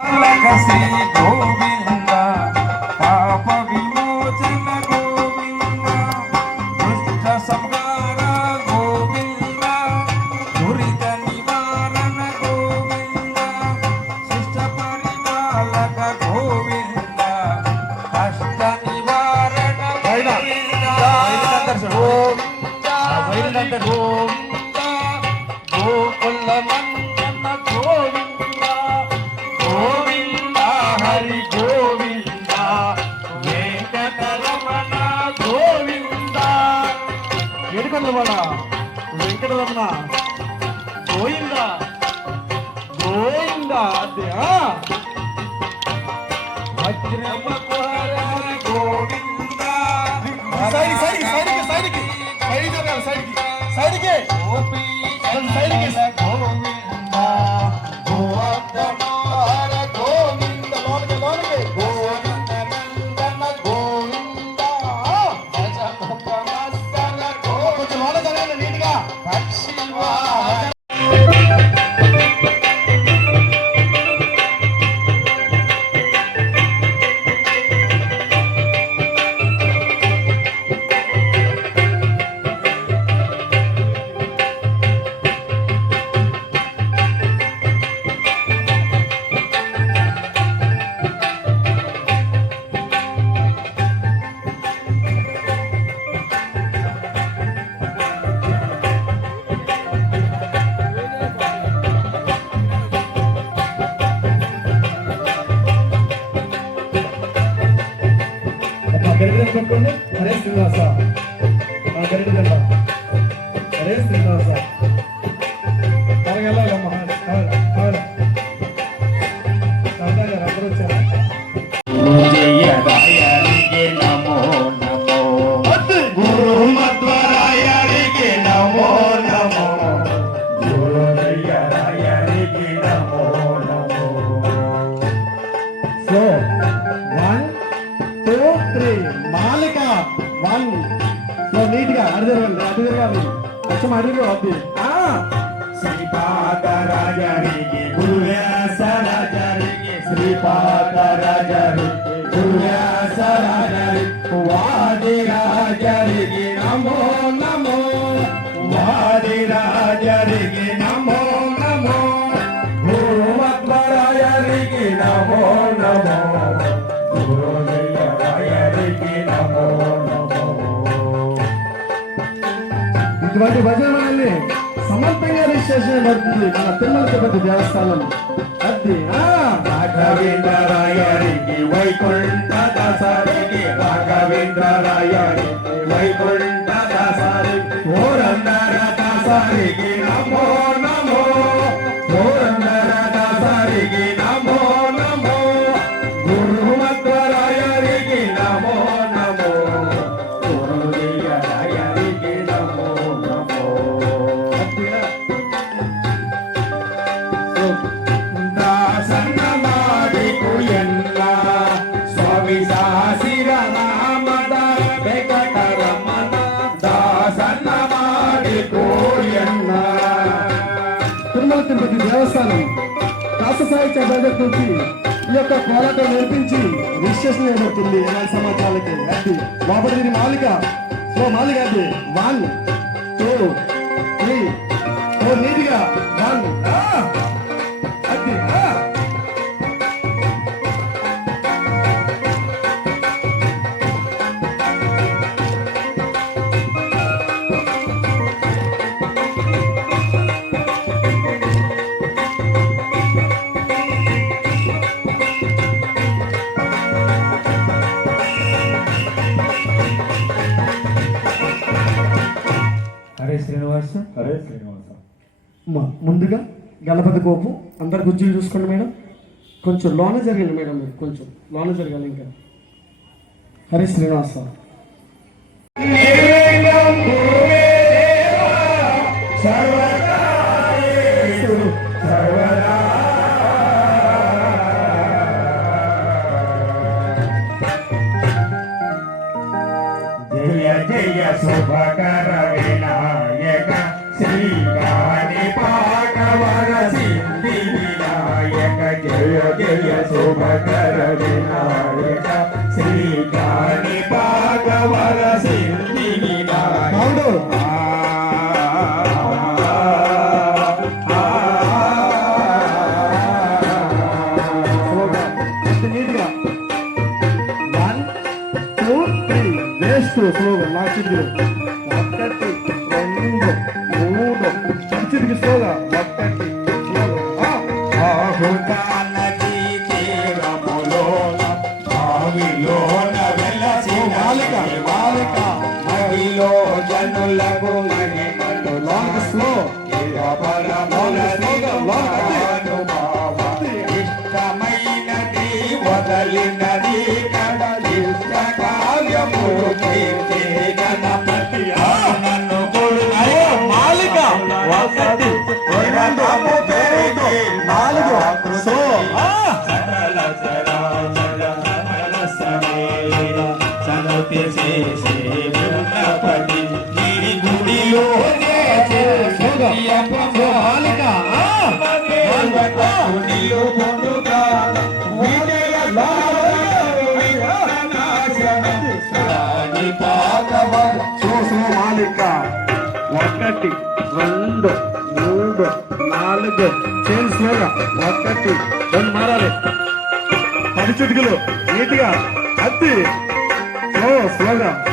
Like I Venkataramana Venkataramana Govinda Govinda వజ్రమ Govinda. Side సైడ్కి సైడ్కి సైడ్కి సైడ్కి సైడ్కి Thank you. ఇటువంటి భజన మనల్ని సమర్థంగా రిజిస్ట్రేషన్ పడుతుంది మన తిరుమల తిరుపతి దేవస్థానం. అది వైకుంఠ దాసారి. రాష్ట్ర సాహిత్య అభ్యర్థి నుంచి ఈ యొక్క పోరాటం నేర్పించి విశ్వసన ఏమవుతుంది ఎలాంటి సమాచారాలకి అది లోపలి మాలిక. సో మాలిక అది. వన్ టూ త్రీ ఫోర్ నీట్గా వన్ ముందుగా గణపతి గోపు అందరు గుజ్జులు చూసుకోండి మేడం. కొంచెం లోన జరగండి మేడం మీరు కొంచెం లోన జరగాలి ఇంకా. హరి శ్రీనివాస. సర్వ Santa, લોન વેલસી બાલિકા બાલિકા મહિલો જન લગુ મને લોંગ સ્લો કે અપર મોલસી భక్తి చేసే బృందపతి నీ గుడిలో గుడిలో కొండుగా చూసు మాలిక ఒకటి రెండు మూడు నాలుగు చేసుగా ఒకటి రెండు మారాలి పది చిటికలు నీటిగా అత్తి Hold.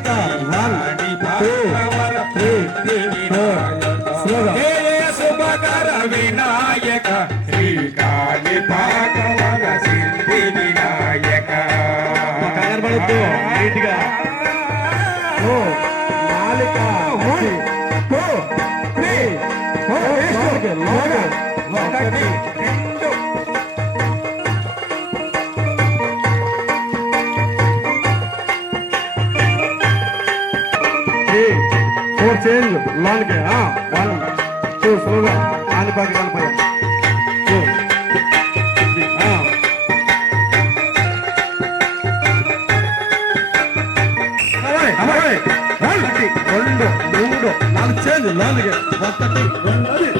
ಮಾತಾ త్రీ ఫోర్ చేంజ్ లోన్కి వన్ టూ స్లోగా ఆనిపాకి కనపడ రెండు మూడు నాలుగు చేంజ్ లోన్కి ఒకటి రెండు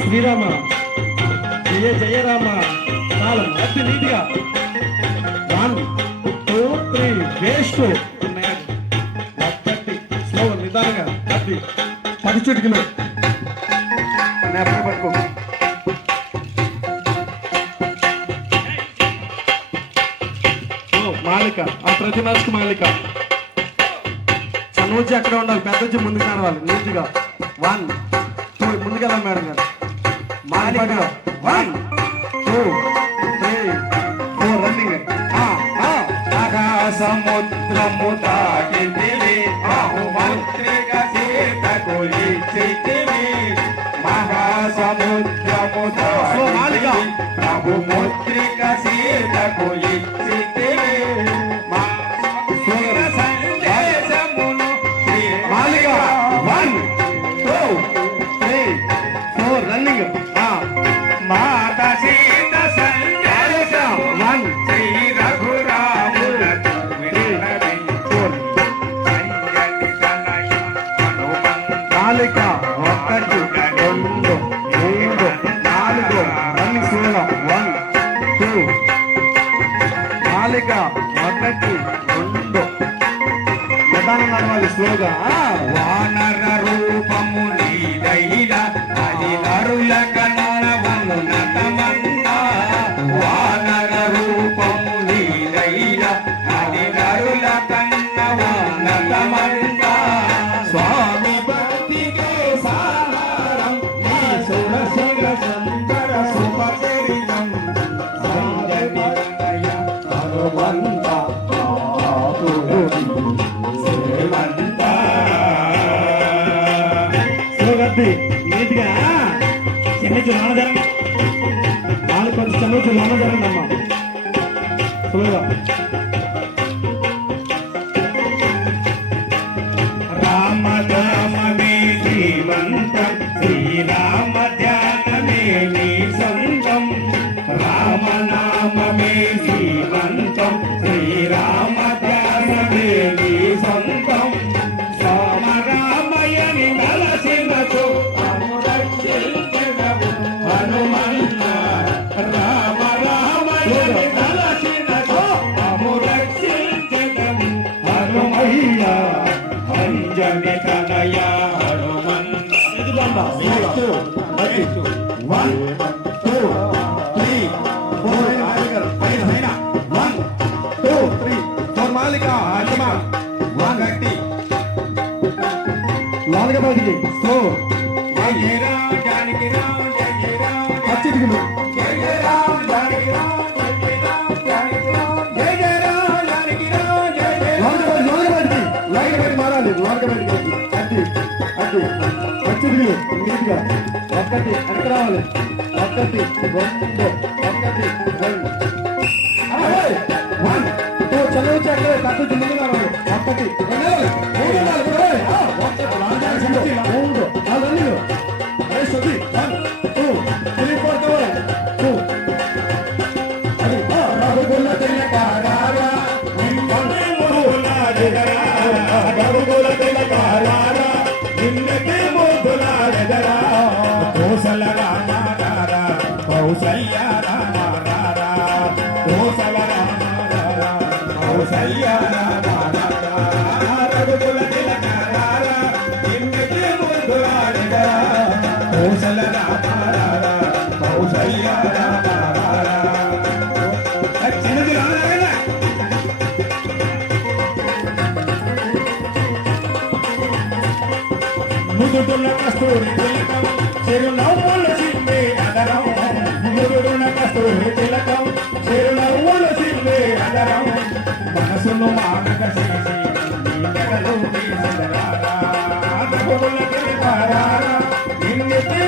శ్రీరామ. జయ జయ రామ. కాలం అతి నీట్గా వన్ టూ త్రీ వేస్ట్ ఒక్కటి స్లో నిదానంగా. అది పది పట్టుకో మాలిక. ఆ ప్రతి మాలిక. సన్నూచి అక్కడ ఉండాలి. పెద్దచి ముందుకు నడవాలి. నీట్గా వన్ టూ ముందుకెళ్ళాలి మేడం గారు. మాలిక one two three four running సముద్రము తాకితివి బహుమంత్రిక సీతకు ఇచ్చితివి. మహాసముద్రము ఓ, మాలిక. తాకితివి వానర రూపమున స్లోగద్ది నీట్గా చెన్నైకి లోన జరగండి నాలుగు కొంచెం చెన్నైకి లోన జరగండి అమ్మా స్లోగా అది అది పచ్చిటికలు నీట్గా ఒక్కటి ఎంత రావాలి ఒక్కటి రెండు ఒక్కటి రెండు వన్ టూ చదివించి అక్కడే తక్కువ ముందు రావాలి ఒకటి రెండు, మూడు నాలుగు కోసల రామారారా, కౌసల్య రామారారా. చిన్నది రామారారా నుదుటున్న కస్తూరి తిలకం చిరునవ్వుల సిందే అదరం నుదుటున్న కస్తూరి తిలకం చిరునవ్వుల సిందే అదరం తప్పులు మానక చేసి నీ మెడలు తిరిగారా, నిన్నెత్తి